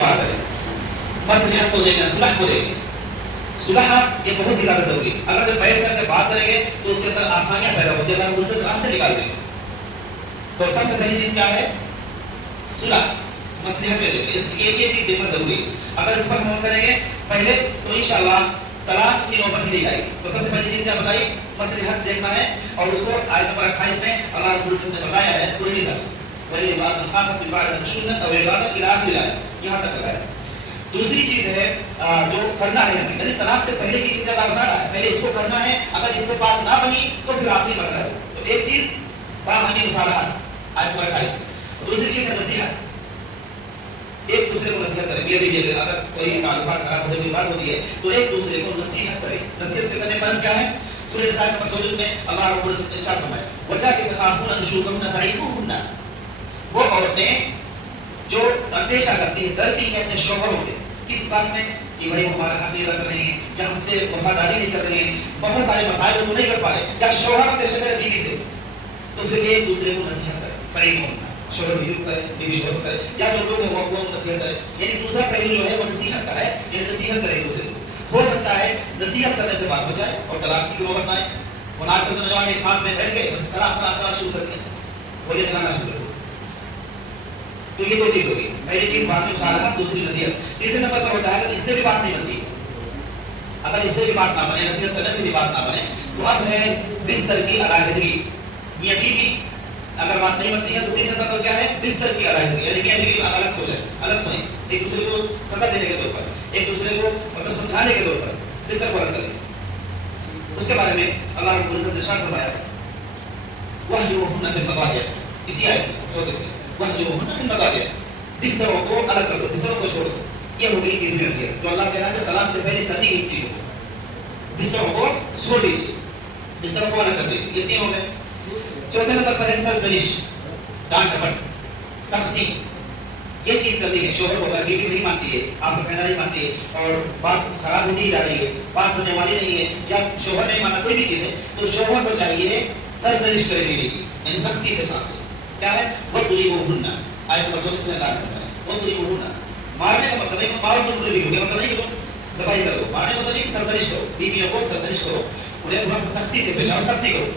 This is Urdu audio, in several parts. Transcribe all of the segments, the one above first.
مصلحت کو دیکھیں، صلح کو دیکھیں. صلح یہ بہت ہی زیادہ ضروری ہے. اگر جب بیٹھ کر کے بات کریں گے تو اس کے اندر آسانیاں پیدا ہوتی ہیں، اللہ ان سے راستے نکالتے ہیں. تو سب سے پہلی چیز کیا ہے؟ صلح، مصلحت میں دیکھیں. اس یہ چیز دیکھنا ضروری ہے. اگر اس پر عمل کریں گے پہلے تو انشاءاللہ طلاق کی نوبت ہی نہیں آئے گی. تو سب سے پہلی چیز کیا بتائی؟ مصلحت دیکھنا ہے. اور اس کو آیت نمبر 28 میں اللہ رب العزت نے بتایا ہے سورہ نساء ولی عباد خافت من بعد نشوزا او عبادت الى اخر الآیہ، یہاں تک بتایا. دوسری چیز ہے جو کرنا ہے ہمیں، یعنی طلاق سے پہلے کی چیزیں اللہ بتا رہا ہے، پہلے اس کو کرنا ہے. اگر اس سے بات نہ بنی تو پھر آخری مرحلہ ہے. تو ایک چیز باہمی مصالحت آیت نمبر 28. دوسری چیز ہے نصیحت، ایک دوسرے کو نصیحت کریں. یہ اگر کوئی تعلقات خراب ہونے کی بات ہوتی ہے تو ایک دوسرے کو نصیحت کریں. نصیحت کرنے کا کیا ہے؟ سورہ نساء نمبر 24 میں اللہ رب العزت نے ارشاد فرمایا واللاتي تخافون نشوزهن فعظوهن. وہ عورتیں جو اندیشہ کرتی ہیں، ڈرتی ہیں اپنے شوہروں سے، کس بات میں؟ کہ بھائی وہ ہمارا حق نہیں ادا کر رہے ہیں یا ہم سے وفاداری نہیں کر رہے ہیں، بہت سارے مسائل وہ نہیں کر پا رہے، یا شوہر اندیشہ کرے بیوی سے، تو پھر ایک دوسرے کو نصیحت کریں. فعظوهن، شوہر بیوی کو کرے، بیوی شوہر کو کرے، یا جو لوگ ہیں وہ نصیحت کرے. یعنی دوسرا پہلو جو ہے وہ نصیحت کا ہے. یعنی نصیحت کرے ایک دوسرے کو. ہو سکتا ہے نصیحت کرنے سے بات ہو جائے اور طلاق کی نوبت نہ آئے. اور آج کل نوجوان ایک ساتھ میں بیٹھ کے بس طلاق شروع کر دیا، بولے چلانا شروع کر دیا. تو یہ دو چیز ہوگی. پہلی چیز بات میں مصالحت، دوسری نصیحت. تیسرے نمبر پر ہوتا ہے اگر اس سے بھی بات نہیں بنتی، اگر اس سے بھی بات نہ بنے، نصیحت کرنے سے بھی بات نہ بنے، تو اب ہے بستر کی علیحدگی. میاں بیوی اگر بات نہیں بنتی ہے تو تیسرے نمبر پر کیا ہے؟ بستر کی علیحدگی. یعنی میاں بیوی الگ سو جائے، الگ سوئیں، ایک دوسرے کو سزا دینے کے طور پر، ایک دوسرے کو مطلب سمجھانے کے طور پر بستر کو الگ کر لیں. اس کے بارے میں اللہ رب العزت نے ارشاد فرمایا وَاهْجُرُوهُنَّ فِي الْمَضَاجِعِ. اسی آیت 34 میں وَاهْجُرُوهُنَّ فِي الْمَضَاجِعِ، بستروں کو الگ کر دو، بستروں کو چھوڑ دو. یہ ہو گئی تیسری نصیحت جو اللہ کہہ رہا ہے طلاق سے پہلے کرنی ایک چیز ہو، بستروں کو چھوڑ دیجیے، بستروں کو الگ کر دیجیے. یہ تین ہو گئے. چوتھے نمبر پر ہے سرزنش، ڈانٹ ڈپٹ، سختی. یہ چیز کرنی ہے. شوہر کو اگر بیوی نہیں مانتی ہے، آپ کا کہنا نہیں مانتی ہے اور بات خراب ہوتی ہی جا رہی ہے، بات ہونے والی نہیں ہے، یا شوہر نہیں مانا کوئی بھی چیز ہے، تو شوہر کو چاہیے سرزنش کرے بیوی کی، یعنی سختی سے کام کرے. کیا ہے؟ وَاضْرِبُوهُنَّ، آیت نمبر 34 میں اللہ نے فرمایا وَاضْرِبُوهُنَّ. مارنے کا مطلب نہیں مارو تو ضروری ہو گیا، مطلب نہیں کہ تم صفائی کر دو. مارنے کا مطلب نہیں کہ سرزنش کرو، بیویوں کو سرزنش کرو، انہیں تھوڑا سا سختی سے پیش آؤ، سختی کرو.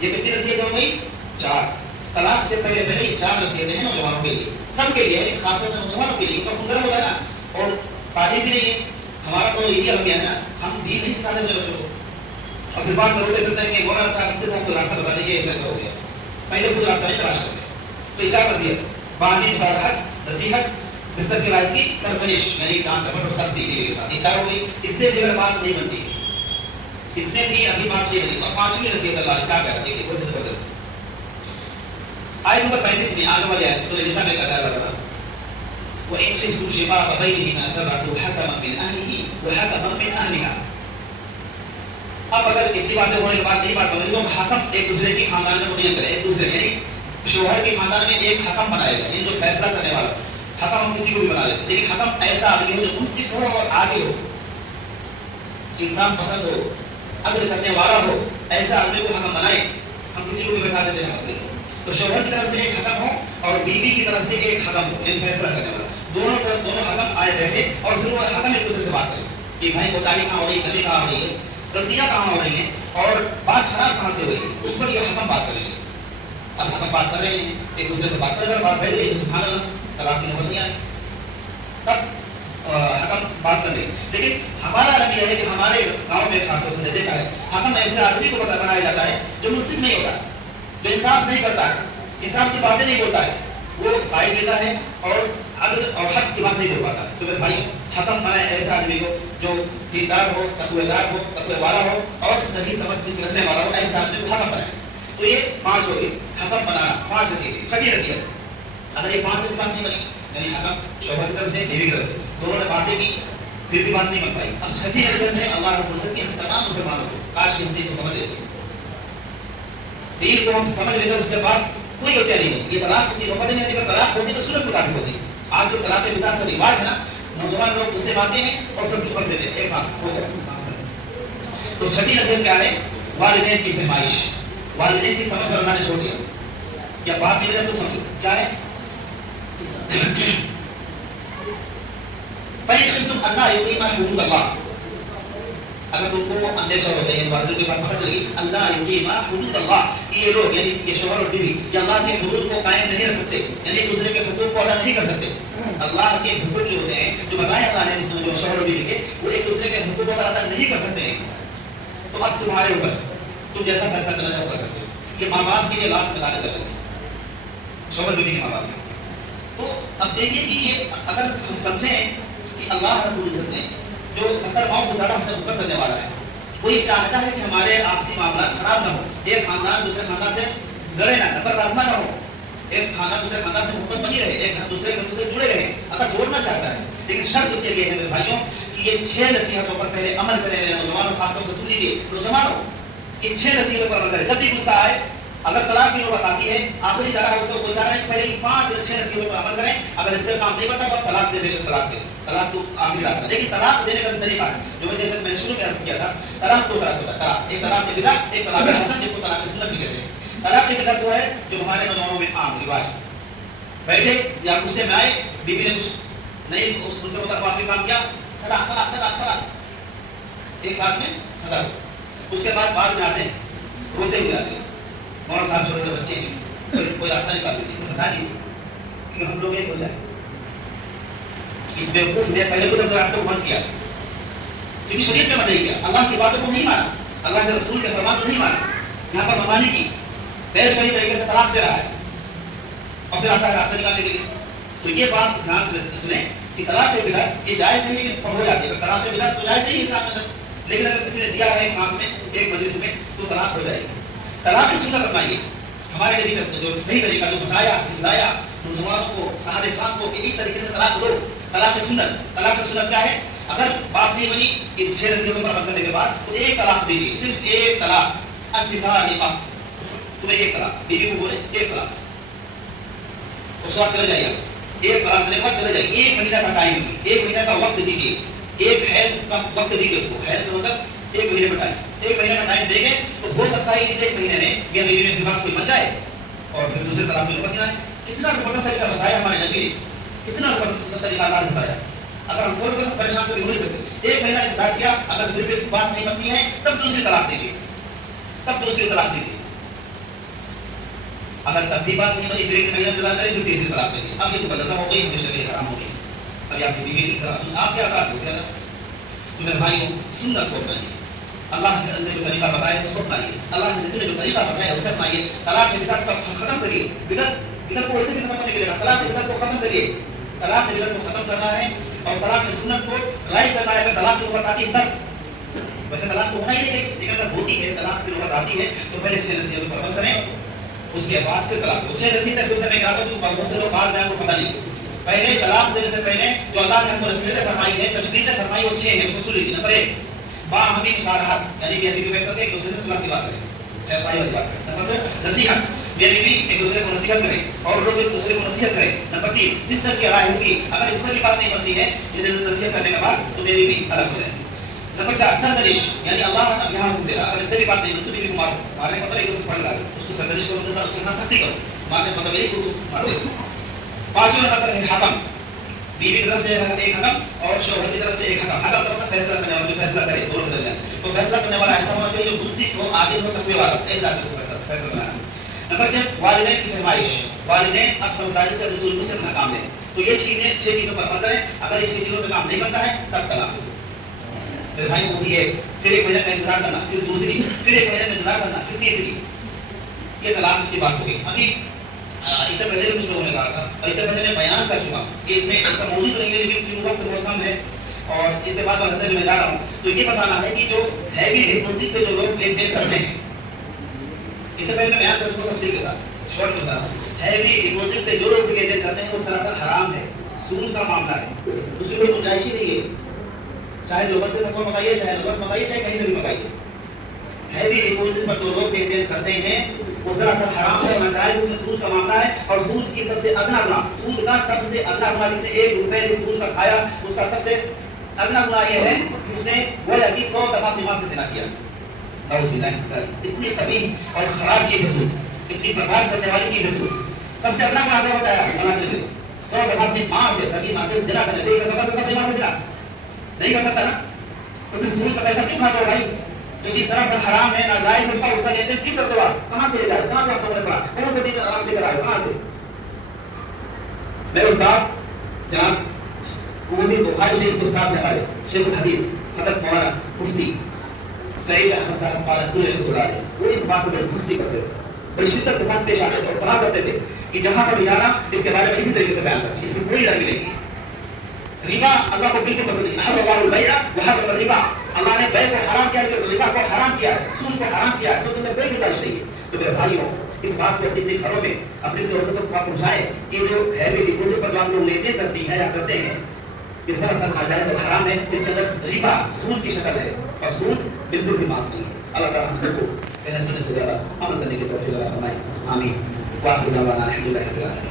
یہ کتنی نصیحتیں ہو گئی؟ 4. طلاق سے پہلے یہ 4 نصیحتیں ہیں نوجوانوں کے لیے، سب کے لیے، لیکن خاص طور سے نوجوانوں کے لیے. ان کا خون گرم ہو جائے نا، اور تعلیم بھی نہیں ہے. ہمارا تو یہی رویہ ہے نا، ہم دین نہیں سکھاتے اپنے بچوں کو، اور پھر بعد میں روتے پھرتے ہیں کہ مولانا صاحب مفتی صاحب کو راستہ بتا دیجیے، ایسا ایسا ہو گیا. پہلے خود راستہ نہیں تلاش کرتے. تو یہ 4 نصیحت، باہمی مصالحت، نصیحت، بستر کی علیحدگی، سرزنش یعنی ڈانٹ ڈپٹ اور سختی کے ساتھ. یہ 4 ہو گئی. اس سے بھی اگر بات نہیں بنتی، اس میں بھی ابھی بات نہیں بنی، اور 5ویں نصیحت اللہ کیا کہتے ہیں کہ بہت زبردست. آیت نمبر 35 میں آگے والی آیت سورہ نساء میں کہتا ہے اللہ وَإِنْ خِفْتُمْ شِقَاقَ بَيْنِهِمَا فَابْعَثُوا حَكَمًا مِنْ أَهْلِهِ وَحَكَمًا مِنْ أَهْلِهَا. اب اگر اتنی باتیں ہونے کے بعد نہیں بات بنی تو حکم ایک دوسرے کی خاندان میں متعین کرے. ایک دوسرے یعنی شوہر کے خاندان میں ایک حکم بنائے گا، یعنی جو فیصلہ کرنے والا. حکم ہم کسی کو بھی بنا لیتے، لیکن حکم ایسا آدمی ہو جو منصف ہو اور عادل ہو، انسان پسند ہو، عدل کرنے والا ہو، ایسا آدمی کو حکم بنائے. ہم کسی کو بھی بتا دیتے ہیں حکم. تو شوہر کی طرف سے ایک حکم ہو اور بیوی کی طرف سے ایک حکم ہو، یعنی فیصلہ کرنے والا. دونوں حکم آئے بیٹھے اور پھر وہ حکم ایک دوسرے سے بات کریں کہ بھائی کوتاہی کہاں ہو رہی ہے، کمی کہاں ہو رہی ہے، غلطیاں کہاں ہو رہی ہیں اور بات خراب کہاں سے ہو رہی ہے، اس پر یہ حکم بات کریں گے. اب حکم بات کر رہے ہیں، ایک دوسرے سے بات کر بات بیٹھ گئی، سبحان اللہ، طلاق کی نوبت نہیں آئی. تب حکم بات کر رہے ہیں. لیکن ہمارا عالم یہ ہے کہ ہمارے گاؤں میں خاص طور سے دیکھا ہے حکم ایسے آدمی کو بنایا جاتا ہے جو منصف نہیں ہوتا، جو انصاف نہیں کرتا ہے، انصاف کی باتیں نہیں بولتا ہے، وہ سائڈ لیتا ہے اور عدل اور حق کی بات نہیں بول پاتا. تو میرے بھائی حکم بنائے ایسا آدمی کو جو دیندار ہو، تقوی دار ہو، تقوی والا ہو اور صحیح سمجھ رکھنے والا ہو، ایسا آدمی کو حکم بنائے. تو یہ 5 ہو گئے حکم بنانا، 5 نصیحتیں. 6 نصیحت اگر یہ 5 سے بات نہیں بنی، یعنی حکم شوہر کی طرف سے بیوی کی طرف سے دونوں نے باتیں کی پھر بھی بات نہیں بن پائی. اب 6 نصیحت ہے اللہ رب العزت کی ہم تمام مسلمانوں کو، کاش کہ ہم دین کو سمجھ لیتے، دین کو ہم سمجھ لیتے، اس کے بعد کوئی غلطیاں نہیں ہوتی. یہ طلاق کی نوبت نہیں آتی. اگر طلاق ہوتی تو سنت مطابق ہوتی. آج جو طلاق بدعت کا رواج ہے نا، نوجوان لوگ اس سے باتیں ہیں اور سب کچھ کر دیتے ہیں ایک ساتھ ہو گیا. تو 6 نصیحت کیا ہے؟ والدین کی فرمائش، والدین کی سمجھ کر اللہ نے چھوڑ دیا. یا بات نہیں تو سمجھو کیا ہے. فَإِنْ خِفْتُمْ أَلَّا يُقِيمَا حُدُودَ اللَّهِ، اگر تم کو اندیشہ ہوتا ہے ان کے بعد پتہ چلے اللہ یقیما حدود اللہ، یہ لوگ یعنی یہ شوہر اور بیوی یہ اللہ کے حدود کو قائم نہیں رکھ سکتے، یعنی ایک دوسرے کے حقوق کو ادا نہیں کر سکتے. اللہ کے حقوق جو ہوتے ہیں جو بتائے اللہ نے اس میں جو شوہر اور بیوی کے، وہ ایک دوسرے کے حقوق کو ادا نہیں کر سکتے ہیں. تو اب تمہارے اوپر تم جیسا فیصلہ کرنا چاہو کر سکتے ہو. یہ ماں باپ کے لیے لاکھ نکالے کر سکتے ہیں، شوہر بیوی کے ماں باپ. تو اب دیکھیے کہ یہ اگر ہم سمجھیں کہ اللہ رب العزت نے جو 70 ماؤں سے زیادہ ہم سے محبت کرنے والا ہے، وہ یہ چاہتا ہے کہ ہمارے آپسی معاملات خراب نہ ہو، ایک خاندان دوسرے خاندان سے لڑے نہ، نفرت آزما نہ ہو، ایک خاندان دوسرے خاندان سے محبت بنی رہے، ایک دوسرے سے جڑے رہے. اللہ جوڑنا چاہتا ہے، لیکن شرط اس کے لیے ہے میرے بھائیوں کہ یہ 6 نصیحتوں پر پہلے عمل کریں. نوجوانوں خاص طور سے سن لیجیے، نوجوانوں اس 6 نصیحتوں پر عمل کریں. جب بھی غصہ آئے، اگر طلاق کی نوبت آتی ہے، آخری چارہ اس کو چاہ رہے ہیں کہ پہلے 5-6 نصیحتوں پر عمل کریں. اگر اس سے کام نہیں بنتا تو آپ طلاق دے، بے شک طلاق دے. طلاق تو آخری راستہ، لیکن طلاق دینے کا بھی طریقہ ہے جو جیسے میں نے شروع میں عرض کیا تھا. طلاق 2 طرح ہوتا ہے، طلاق ایک طلاق بدعہ، ایک طلاق حسن جس کو طلاق سنت بھی کہتے ہیں. طلاق بدعہ وہ ہے جو ہمارے نوجوانوں میں عام رواج، بیٹھے یا غصے میں آئے، بیوی نے کچھ نہیں اس کے مطابق کام کیا، طلاق طلاق طلاق طلاق ایک ساتھ میں ہزار. اس کے بعد میں آتے ہیں روتے ہوئے آتے ہیں، مولانا صاحب چھوٹے چھوٹے بچے ہیں، کوئی راستہ نکال دیجیے، بتا دیجیے کہ ہم لوگ ایک ہو جائے. اس بیوقوف نے پہلے خود اپنے راستے کو بند کیا، کیونکہ شریعت میں نہیں کیا، اللہ کی باتوں کو نہیں مانا، اللہ کے رسول کے فرمان کو نہیں مانا. یہاں پر ممانی کی غیر شرعی طریقے سے طلاق دے رہا ہے اور پھر آتا ہے راستہ نکالنے کے لیے. تو یہ بات دھیان سے سنیں کہ طلاق بدعت یہ جائز ہے، لیکن ہو جاتی ہے. طلاق بدعت تو جائز نہیں ہے اسلام کے اندر، لیکن اگر کسی نے دیا ہے ایک سانس میں، ایک مجلس میں، تو طلاق ہو جائے گی. طلاق کی سنت اپنائیے. ہمارے نبی نے جو صحیح طریقہ جو بتایا، سکھلایا نوجوانوں کو، صحابہ کرام کو کہ اس طریقے سے طلاق دو. طلاق سنت، طلاق کی سنت کیا ہے؟ اگر بات نہیں بنی ان 6 نصیحتوں پر عمل کرنے کے بعد تو ایک طلاق دیجیے، صرف ایک طلاق. انتظار نکاح، تمہیں ایک طلاق، بیوی کو بولے ایک طلاق، اس وقت چلے جائیے. ایک طلاق دینے کے بعد چلے جائیے. 1 مہینہ کا ٹائم، 1 مہینہ کا وقت دیجیے. ایک حیض کا وقت دیجیے اس کو، حیض کا مطلب 1 مہینے کا ٹائم. 1 مہینے کا ٹائم دیں گے تو ہو سکتا ہے اس 1 مہینے میں یا بیوی میں بات کوئی بن جائے اور پھر دوسرے طلاق کی نوبت نہ آئے. کتنا زبردست طریقہ بتایا ہمارے نبی نے، کتنا زبردست طریقہ اللہ نے بتایا. اگر ہم فوراً پریشان تو ہو نہیں سکتے. 1 مہینہ انتظار کیا، اگر پھر بھی بات نہیں بنتی ہے تب دوسری طلاق دیجیے، تب دوسری طلاق دیجیے. اگر تب بھی بات نہیں بنی پھر 1 مہینہ انتظار کریں، پھر تیسری طلاق دیجیے. اب یہ مقدسہ ہو گئی، ہمیشہ کے حرام ہو گئی. ابھی آپ کی بیوی نہیں خراب، آپ کے آزاد ہو گیا. تو میرے بھائیوں سنت کو اپنائیے. اللہ نے جو طریقہ بتایا اس کو اپنائیے. اللہ نے جو طریقہ بتایا اسے اپنائیے. طلاق کی بدعت کو ختم کریے. بدعت کو ویسے بھی ختم کرنے کے لیے طلاق کی بدعت کو ختم کریے. طلاق کی بدعت کو ختم کرنا ہے اور طلاق کی سنت کو رائج کرنا ہے. اگر طلاق کی نوبت آتی ہے تب، ویسے طلاق تو ہونا ہی نہیں چاہیے، لیکن اگر ہوتی ہے طلاق کی نوبت آتی ہے تو پہلے 6 نصیحتوں پر عمل کریں، اس کے بعد پھر طلاق. 6 نصیحتیں پھر سے میں کہا کہ بہت سے لوگ بعد میں آپ کو پتہ نہیں. پہلے طلاق دینے سے پہلے جو اللہ نے ہم کو نصیحتیں فرمائی ہے، تجویزیں فرمائی، وہ 6 ہیں. اس کو سن لیجیے. نمبر 1 باہمی مصالحت، یعنی میاں بیوی بیٹھ کر کے ایک دوسرے سے صلح کی بات کریں، خیرخواہی والی بات کریں. نمبر 2 نصیحت، میاں بیوی ایک دوسرے کو نصیحت کریں اور لوگ ایک دوسرے کو نصیحت کریں. نمبر 3 بستر کی رائے ہوگی، اگر اس پر بھی بات نہیں بنتی ہے نصیحت کرنے کے بعد تو میاں بیوی الگ ہو جائے. نمبر 4 سرزنش، یعنی اللہ اب یہاں حکم دے رہا، اگر اس سے بھی بات نہیں بنتی تو بیوی کو مارو. مارنے کا مطلب ایک دوسرے پڑھ ڈالو، اس کو سرزنش کرو، اس کے ساتھ سختی کرو. مارنے کا مطلب ایک دوسرے کو مار دو. 5واں نمبر ہے حکم، بیوی کی طرف سے ایک حکم اور شوہر کی طرف سے ایک حکم. حکم کا مطلب فیصلہ کرنے والا، جو فیصلہ کرے دونوں کے درمیان. تو فیصلہ کرنے والا ایسا ہونا چاہیے جو منصف ہو، عادل ہو، تقوی والا، ایسا آدمی کو فیصلہ کرنا ہے. نمبر 6 والدین کی فرمائش، والدین اب سمجھداری سے رسول سے اپنا کام لیں. تو یہ چیزیں 6 چیزوں پر عمل کریں. اگر یہ 6 چیزوں سے کام نہیں بنتا ہے تب طلاق. پھر بھائی وہ بھی ہے، پھر 1 مہینے کا انتظار کرنا، پھر دوسری، پھر 1 مہینے کا انتظار کرنا، پھر تیسری. یہ طلاق کی بات ہو گئی. ابھی اس سے پہلے بھی کچھ لوگوں نے کہا تھا اور اس سے پہلے میں بیان کر چکا کہ اس میں اس کا موضوع نہیں ہے، لیکن وقت بہت کم ہے اور اس کے بعد اندر میں جا رہا ہوں. تو یہ بتانا ہے کہ جو ہیوی ڈپازٹ پہ جو لوگ لین دین کرتے ہیں، اس سے پہلے میں بیان کر چکا تفصیل کے ساتھ، شارٹ بتا رہا ہوں. ہیوی ڈپازٹ پہ جو لوگ لین دین کرتے ہیں وہ سراسر حرام ہے، سود کا معاملہ ہے. اس کی کوئی گنجائش ہی نہیں ہے، چاہے لوگوں سے فتویٰ منگائیے، چاہے لوگوں سے منگائیے، چاہے کہیں سے بھی منگائیے. ہیوی ڈپازٹ پر جو لوگ لین دین کرتے ہیں وہ سراسر حرام ہے. ناجائز اس میں سود کا معاملہ ہے اور سود کی سب سے ادنا گناہ، سود کا سب سے ادنا گناہ، جسے 1 روپے بھی سود کا کھایا اس کا سب سے ادنا گناہ یہ ہے کہ اس نے گویا کہ 100 دفعہ اپنی ماں سے زنا کیا. نعوذ باللہ من ذلک. اتنی قبیح اور خراب چیز ہے سود، اتنی برباد کرنے والی چیز ہے سود. سب سے ادنا گناہ کیا بتایا اللہ نے؟ 100 دفعہ اپنی ماں سے، سگی ماں سے زنا کرنے. اپنی ماں سے زنا نہیں کر سکتا نا، تو پھر سود کا پیسہ کیوں کھاتے ہو بھائی؟ جو چیز سراسر حرام ہے، ناجائز ہے، اس کا غصہ لیتے ہیں، کیوں کرتے ہو آپ؟ کہاں سے یہ جائز؟ کہاں سے آپ لوگوں نے پڑھا؟ کہاں سے دین آپ لے کر آئے؟ کہاں سے؟ میرے استاد جناب عمومی بخاری شریف کے استاد ہیں ہمارے شیخ الحدیث حضرت مولانا مفتی سعید احمد صاحب قادری رحمۃ اللہ علیہ، وہ اس بات کو بڑی سختی کرتے تھے، بڑی شدت کے ساتھ پیش آتے تھے اور کہا کرتے تھے کہ جہاں پر بھی جانا اس کے بارے میں اسی طریقے سے بیان کرنا، اس میں کوئی ڈر ملے گی۔ ربا اللہ کو بالکل پسند نہیں، احل اللہ البیع وحرم الربا، اللہ نے بیع کو حرام کیا لیکن ربا کو حرام کیا ہے، سود کو حرام کیا ہے، سود کے اندر کوئی گنجائش نہیں ہے۔ تو میرے بھائیوں، اس بات کو اپنے گھروں میں اپنی عورتوں تک پہنچائیں کہ جو ہیوی ڈپوزٹ پر جو آپ لوگ لیتے کرتی ہیں یا کرتے ہیں، یہ سراسر ناجائز اور حرام ہے، اس کے اندر ربا سود کی شکل ہے اور سود بالکل بھی معاف نہیں ہے۔ اللہ تعالیٰ ہم سب کو کہنے سننے سے زیادہ عمل کرنے کی توفیق عطا فرمائے، آمین۔ وآخر دعوانا الحمد للہ رب العالمین۔